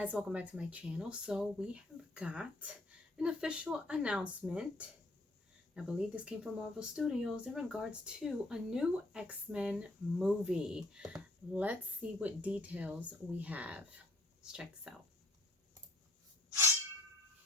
guys, welcome back to my channel. So we have got an official announcement. I believe this came from Marvel Studios in regards to a new X-Men movie. Let's see what details we have. Let's check this out.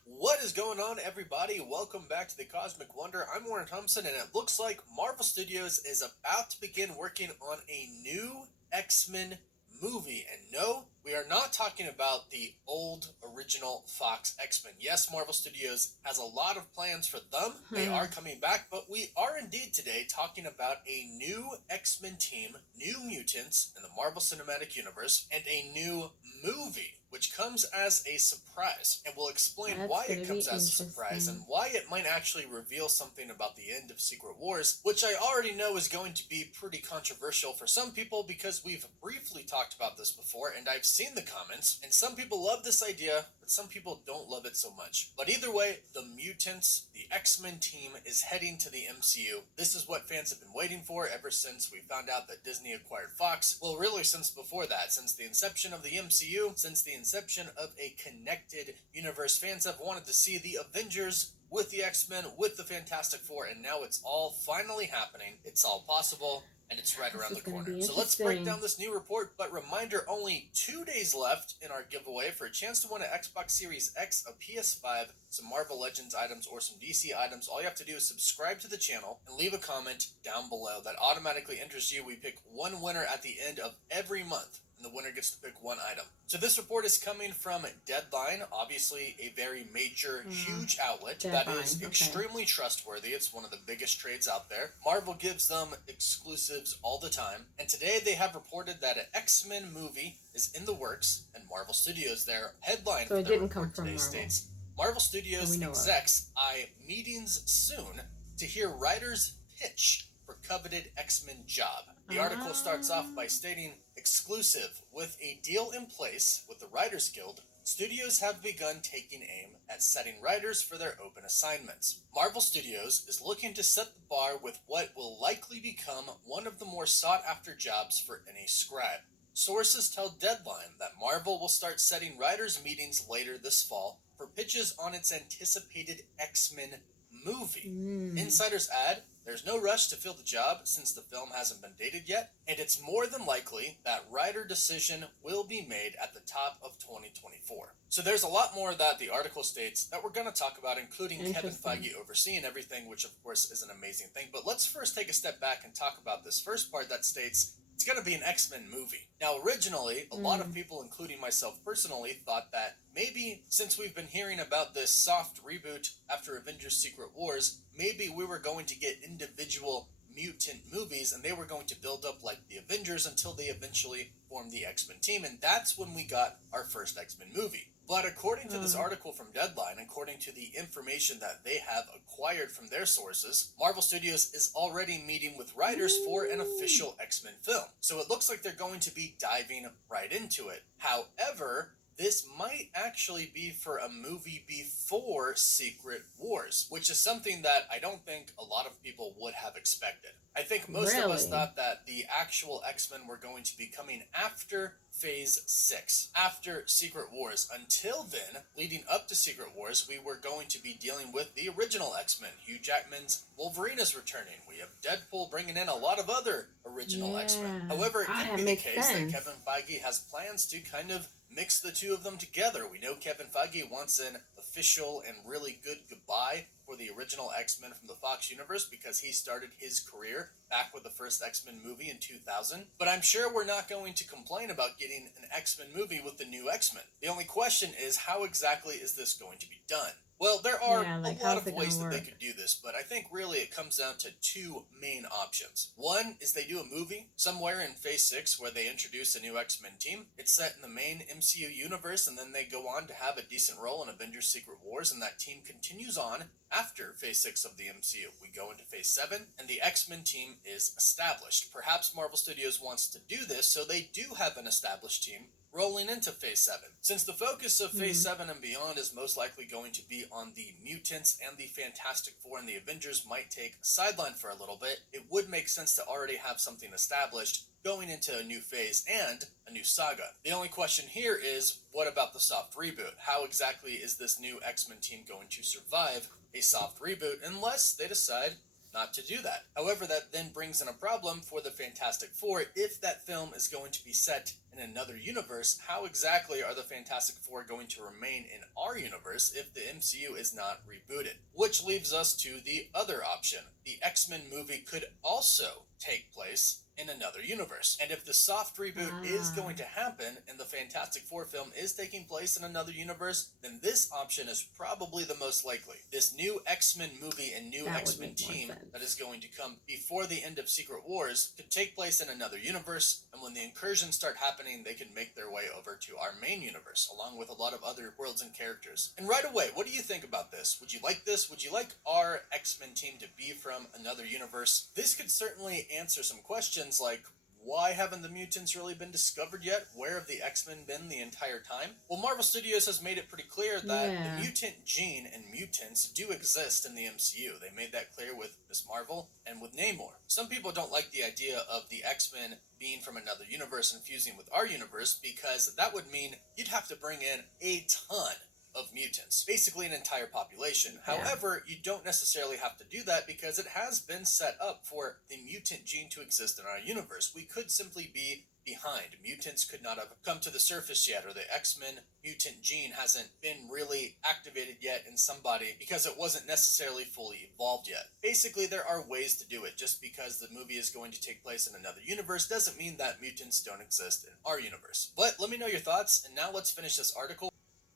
What is going on, everybody? Welcome back to the Cosmic Wonder. I'm Warren Thompson, and it looks like Marvel Studios is about to begin working on a new X-Men movie. And no, we are not talking about the old original Fox X-Men. Yes, Marvel Studios has a lot of plans for them. They are coming back, but we are indeed today talking about a new X-Men team, new mutants in the Marvel Cinematic Universe, and a new movie, which comes as a surprise. And we'll explain why it comes as a surprise and why it might actually reveal something about the end of Secret Wars, which I already know is going to be pretty controversial for some people because we've briefly talked about this before and I've seen the comments, and some people love this idea, but some people don't love it so much. But either way, the mutants, the X-Men team, is heading to the MCU. This is what fans have been waiting for ever since we found out that Disney acquired Fox. Well, really since before that, since the inception of the MCU, since the inception of a connected universe. Fans have wanted to see the Avengers with the X-Men, with the Fantastic Four, and now it's all finally happening. It's all possible, and it's right around the corner. So let's break down this new report, but reminder, only 2 days left in our giveaway for a chance to win an Xbox Series X, a PS5, some Marvel Legends items, or some DC items. All you have to do is subscribe to the channel and leave a comment down below. That automatically enters you. We pick one winner at the end of every month, and the winner gets to pick one item. So this report is coming from Deadline, obviously a very major, huge outlet that is extremely trustworthy. It's one of the biggest trades out there. Marvel gives them exclusives all the time, and today they have reported that an X-Men movie is in the works, and Marvel Studios, their headline for the report today states, Marvel Studios execs eye meetings soon to hear writers pitch for coveted X-Men job. The article starts off by stating, exclusive, with a deal in place with the Writers Guild, studios have begun taking aim at setting writers for their open assignments. Marvel Studios is looking to set the bar with what will likely become one of the more sought-after jobs for any scribe. Sources tell Deadline that Marvel will start setting writers' meetings later this fall for pitches on its anticipated X-Men movie. Insiders add, there's no rush to fill the job since the film hasn't been dated yet, and it's more than likely that writer decision will be made at the top of 2024. So there's a lot more that the article states that we're going to talk about, including Kevin Feige overseeing everything, which of course is an amazing thing. But let's first take a step back and talk about this first part that states it's going to be an X-Men movie. Now, originally, a lot of people, including myself personally, thought that maybe since we've been hearing about this soft reboot after Avengers Secret Wars, maybe we were going to get individual mutant movies and they were going to build up like the Avengers until they eventually formed the X-Men team, and that's when we got our first X-Men movie. But according to this article from Deadline, according to the information that they have acquired from their sources, Marvel Studios is already meeting with writers for an official X-Men film. So it looks like they're going to be diving right into it. However, this might actually be for a movie before Secret Wars, which is something that I don't think a lot of people would have expected. I think most of us thought that the actual X-Men were going to be coming after Phase 6, after Secret Wars. Until then, leading up to Secret Wars, we were going to be dealing with the original X-Men. Hugh Jackman's Wolverine is returning. We have Deadpool bringing in a lot of other original X-Men. However, it could be the case that Kevin Feige has plans to kind of mix the two of them together. We know Kevin Feige wants an official and really good goodbye for the original X-Men from the Fox universe because he started his career back with the first X-Men movie in 2000. But I'm sure we're not going to complain about getting an X-Men movie with the new X-Men. The only question is, how exactly is this going to be done? Well, there are a lot of ways that they could do this, but I think really it comes down to two main options. One is they do a movie somewhere in Phase 6 where they introduce a new X-Men team. It's set in the main MCU universe, and then they go on to have a decent role in Avengers Secret Wars, and that team continues on after Phase 6 of the MCU. We go into Phase 7, and the X-Men team is established. Perhaps Marvel Studios wants to do this, so they do have an established team rolling into Phase 7. Since the focus of Phase 7 and beyond is most likely going to be on the Mutants and the Fantastic Four, and the Avengers might take a sideline for a little bit, it would make sense to already have something established going into a new phase and a new saga. The only question here is, what about the soft reboot? How exactly is this new X-Men team going to survive a soft reboot unless they decide not to do that? However, that then brings in a problem for the Fantastic Four. If that film is going to be set in another universe, how exactly are the Fantastic Four going to remain in our universe if the MCU is not rebooted? Which leaves us to the other option. The X-Men movie could also take place in another universe. And if the soft reboot is going to happen and the Fantastic Four film is taking place in another universe, then this option is probably the most likely. This new X-Men movie and new X-Men team that is going to come before the end of Secret Wars could take place in another universe, and when the incursions start happening, they can make their way over to our main universe, along with a lot of other worlds and characters. And right away, what do you think about this? Would you like this? Would you like our X-Men team to be from another universe? This could certainly answer some questions like, why haven't the mutants really been discovered yet? Where have the X-Men been the entire time? Well, Marvel Studios has made it pretty clear that the mutant gene and mutants do exist in the MCU. They made that clear with Ms. Marvel and with Namor. Some people don't like the idea of the X-Men being from another universe and fusing with our universe, because that would mean you'd have to bring in a ton of mutants, basically an entire population. However, you don't necessarily have to do that because it has been set up for the mutant gene to exist in our universe. We could simply be behind. Mutants could not have come to the surface yet, or the X-Men mutant gene hasn't been really activated yet in somebody because it wasn't necessarily fully evolved yet. Basically, there are ways to do it. Just because the movie is going to take place in another universe doesn't mean that mutants don't exist in our universe. But let me know your thoughts, and now let's finish this article.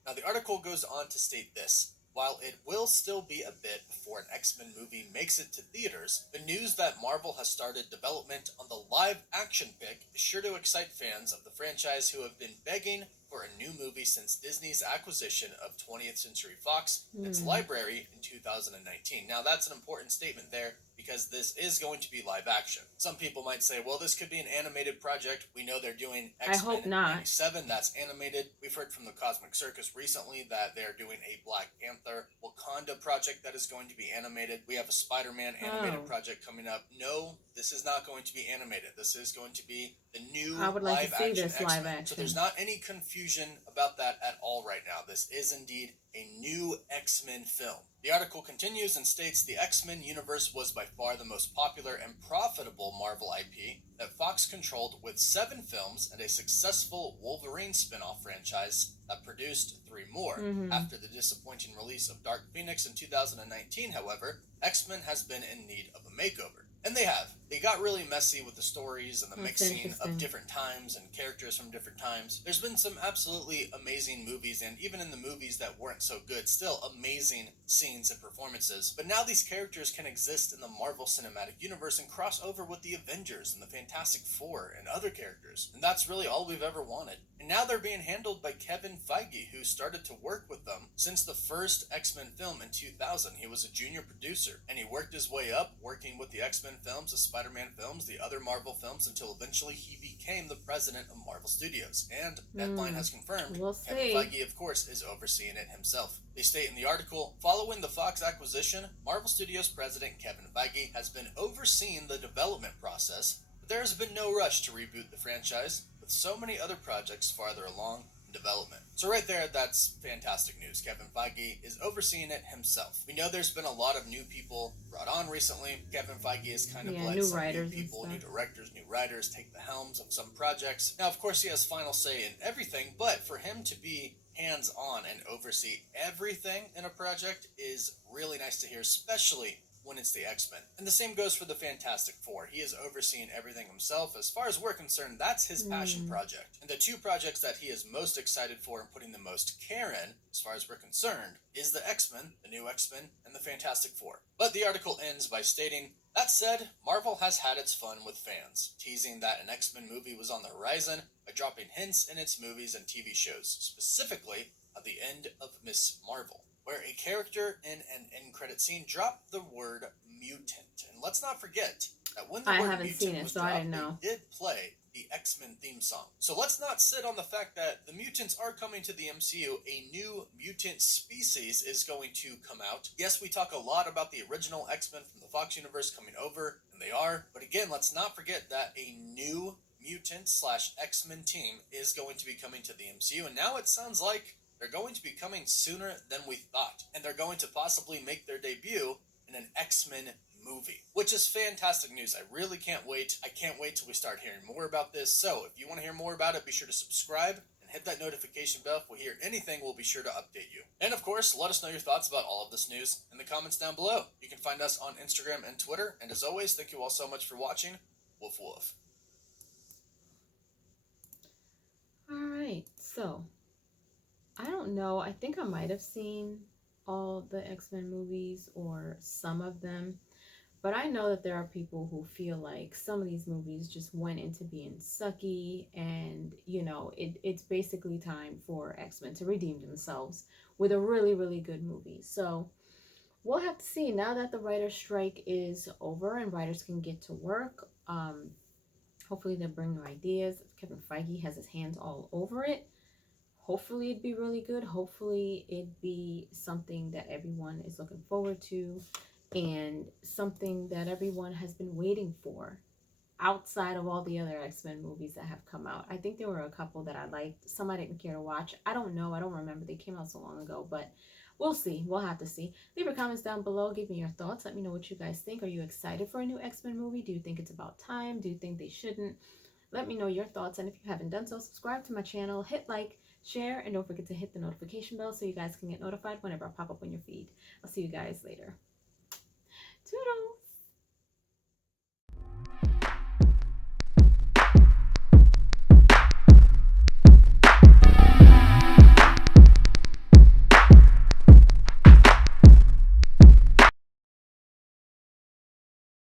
Now, the article goes on to state this. While it will still be a bit before an X-Men movie makes it to theaters, the news that Marvel has started development on the live-action pick is sure to excite fans of the franchise who have been begging for a new movie since Disney's acquisition of 20th Century Fox and its library in 2019. Now, that's an important statement there, because this is going to be live action. Some people might say, well, this could be an animated project. We know they're doing X-Men 97, that's animated. We've heard from the Cosmic Circus recently that they're doing a Black Panther Wakanda project that is going to be animated. We have a Spider-Man animated project coming up. No, this is not going to be animated. This is going to be the new live action X-Men. So there's not any confusion about that at all right now. This is indeed a new X-Men film. The article continues and states the X-Men universe was by far the most popular and profitable Marvel IP that Fox controlled, with 7 films and a successful Wolverine spin-off franchise that produced 3 more. After the disappointing release of Dark Phoenix in 2019, however, X-Men has been in need of a makeover. And they have. They got really messy with the stories and the mixing of different times and characters from different times. There's been some absolutely amazing movies, and even in the movies that weren't so good, still amazing scenes and performances. But now these characters can exist in the Marvel Cinematic Universe and cross over with the Avengers and the Fantastic Four and other characters. And that's really all we've ever wanted. And now they're being handled by Kevin Feige, who started to work with them since the first X-Men film in 2000. He was a junior producer, and he worked his way up, working with the X-Men films, the Spider-Man films, the other Marvel films, until eventually he became the president of Marvel Studios. And Deadline has confirmed Kevin Feige, of course, is overseeing it himself. They state in the article, following the Fox acquisition, Marvel Studios president Kevin Feige has been overseeing the development process, but there has been no rush to reboot the franchise, with so many other projects farther along in development. So right there, that's fantastic news. Kevin Feige is overseeing it himself. We know there's been a lot of new people brought on recently. Kevin Feige has kind of let some new people, new directors, new writers take the helms of some projects. Now, of course, he has final say in everything, but for him to be hands-on and oversee everything in a project is really nice to hear, especially when it's the X-Men. And the same goes for the Fantastic Four. He is overseeing everything himself. As far as we're concerned, that's his passion project. And the 2 projects that he is most excited for and putting the most care in, as far as we're concerned, is the X-Men, the new X-Men, and the Fantastic Four. But the article ends by stating, that said, Marvel has had its fun with fans, teasing that an X-Men movie was on the horizon by dropping hints in its movies and TV shows, specifically at the end of Ms. Marvel, where a character in an end credit scene dropped the word mutant. And let's not forget that when the I word haven't mutant seen it, was so I dropped, didn't know. they did play the X-Men theme song. So let's not sit on the fact that the mutants are coming to the MCU. A new mutant species is going to come out. Yes, we talk a lot about the original X-Men from the Fox universe coming over, and they are. But again, let's not forget that a new mutant slash X-Men team is going to be coming to the MCU. And now it sounds like they're going to be coming sooner than we thought. And they're going to possibly make their debut in an X-Men movie, which is fantastic news. I really can't wait. I can't wait till we start hearing more about this. So if you want to hear more about it, be sure to subscribe and hit that notification bell. If we hear anything, we'll be sure to update you. And of course, let us know your thoughts about all of this news in the comments down below. You can find us on Instagram and Twitter. And as always, thank you all so much for watching. Woof woof. Alright, so I don't know. I think I might have seen all the X-Men movies or some of them. But I know that there are people who feel like some of these movies just went into being sucky, and it's basically time for X-Men to redeem themselves with a really, really good movie. So we'll have to see now that the writer's strike is over and writers can get to work. Hopefully they'll bring new ideas. Kevin Feige has his hands all over it. Hopefully it'd be really good. Hopefully it'd be something that everyone is looking forward to and something that everyone has been waiting for outside of all the other X-Men movies that have come out. I think there were a couple that I liked. Some I didn't care to watch. I don't know. I don't remember. They came out so long ago, but we'll see. We'll have to see. Leave your comments down below. Give me your thoughts. Let me know what you guys think. Are you excited for a new X-Men movie? Do you think it's about time? Do you think they shouldn't? Let me know your thoughts. And if you haven't done so, subscribe to my channel, hit like, share, and don't forget to hit the notification bell so you guys can get notified whenever I pop up on your feed. I'll see you guys later. Toodles!